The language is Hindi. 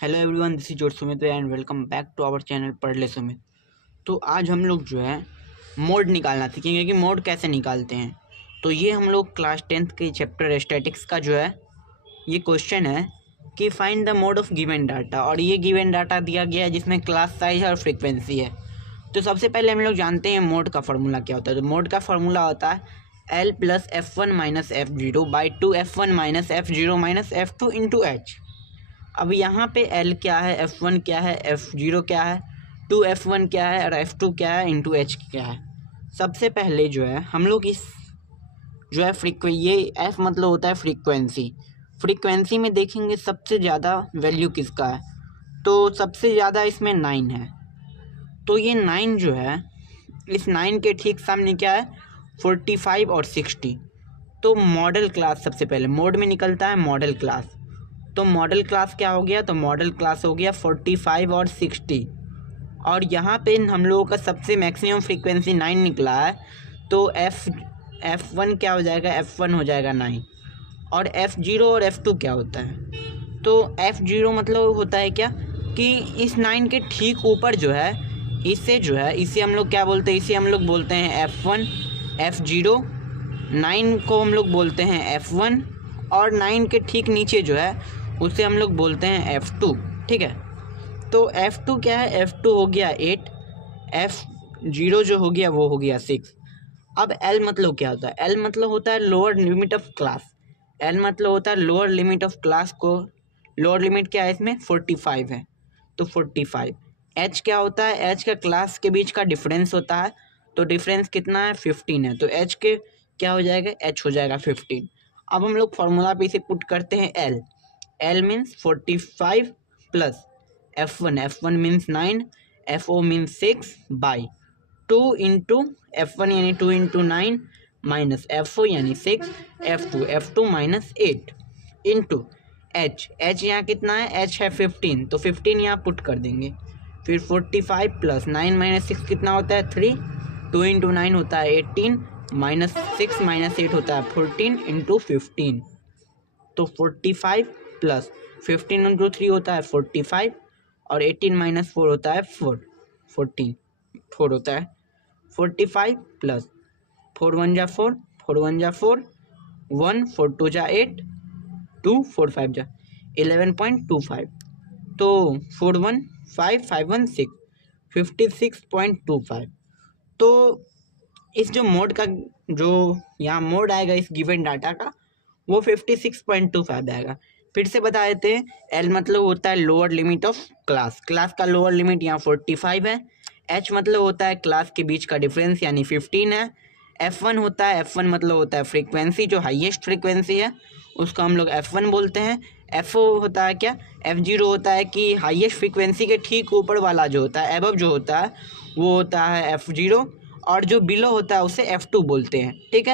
Hello everyone, this is your Sumit and welcome back to our channel Padh Le Sumit. तो आज हम लोग जो है मोड निकालना सीखेंगे कि मोड कैसे निकालते हैं। तो ये हम लोग क्लास 10th के चैप्टर स्टैटिक्स का जो है ये क्वेश्चन है कि find the mode of given data, और ये गिवन डाटा दिया गया है जिसमें क्लास साइज और फ्रीक्वेंसी है। तो सबसे पहले हम लोग जानते हैं मोड का फार्मूला क्या होता है। तो मोड का फार्मूला होता है L plus F1 minus F0 by 2F1 minus F0 minus F2 into H। अब यहाँ पे L क्या है, F1 क्या है, F0 क्या है, 2F1 क्या है और F2 क्या है, इंटू H क्या है। सबसे पहले जो है हम लोग इस जो है ये F मतलब होता है फ्रीक्वेंसी। फ्रीक्वेंसी में देखेंगे सबसे ज़्यादा वैल्यू किसका है, तो सबसे ज़्यादा इसमें 9 है। तो ये 9 जो है, इस 9 के ठीक सामने क्या है, 45 और 60। तो मॉडल क्लास सबसे पहले मोड में निकलता है मॉडल क्लास। तो मॉडल क्लास क्या हो गया, तो मॉडल क्लास हो गया 45 और 60। और यहाँ पे हम लोगों का सबसे मैक्सिमम फ्रीक्वेंसी 9 निकला है। तो F1 क्या हो जाएगा, F1 हो जाएगा 9। और F0 और F2 क्या होता है, तो F0 मतलब होता है क्या कि इस 9 के ठीक ऊपर जो है इसे हम लोग क्या बोलते हैं, इसे हम लोग बोलते हैं F1। F0 9 को हम लोग बोलते हैं F1, और 9 के ठीक नीचे जो है उसे हम लोग बोलते हैं F2। ठीक है, तो F2 क्या है, F2 हो गया 8, F0 जो हो गया वो हो गया 6। अब L मतलब क्या होता है, L मतलब होता है lower limit of class. L मतलब होता है लोअर लिमिट ऑफ क्लास को, लोअर लिमिट क्या है इसमें 45 है, तो 45। H क्या होता है, H का क्लास के बीच का डिफरेंस होता है। तो डिफरेंस कितना है, 15 है, तो H के क्या हो जाएगा, H हो जाएगा 15। अब हम लोग फार्मूला पे इसे पुट करते हैं L means 45 plus F1 means 9, FO means 6 by 2 into F1 यानी 2 इंटू 9 माइनस FO यानी 6, F2 माइनस 8 इंटू H यहाँ कितना है, H है 15, तो 15 यहाँ पुट कर देंगे। फिर 45 प्लस 9 माइनस 6 कितना होता है 3, 2 इंटू 9 होता है 18 माइनस 6 माइनस 8 होता है 14 इंटू 15। तो 45 प्लस 15 इंटू 3 होता है 45, और 18 माइनस 4 होता है 14 होता है 45 प्लस 4 1 जा 4, 4 1 जा 4, 1 4 2 जा 8, 2 4 5 जा 11.25। तो 4 1 5 5 1 6 56.25। तो इस जो मोड का जो यहाँ मोड आएगा इस गिवन डाटा का वो 56.25 आएगा। फिर से बता देते हैं, L मतलब होता है lower limit of class, class का लोअर लिमिट यहाँ 45 है। H मतलब होता है क्लास के बीच का डिफरेंस यानी 15 है। F1 होता है, F1 मतलब होता है फ्रीक्वेंसी, जो हाईएस्ट फ्रीक्वेंसी है उसको हम लोग F1 बोलते हैं। FO होता है क्या, F0 होता है कि हाईएस्ट फ्रीक्वेंसी के ठीक ऊपर वाला जो होता है, एबव जो होता है वो होता है F0, और जो बिलो होता है उसे F2 बोलते हैं। ठीक है।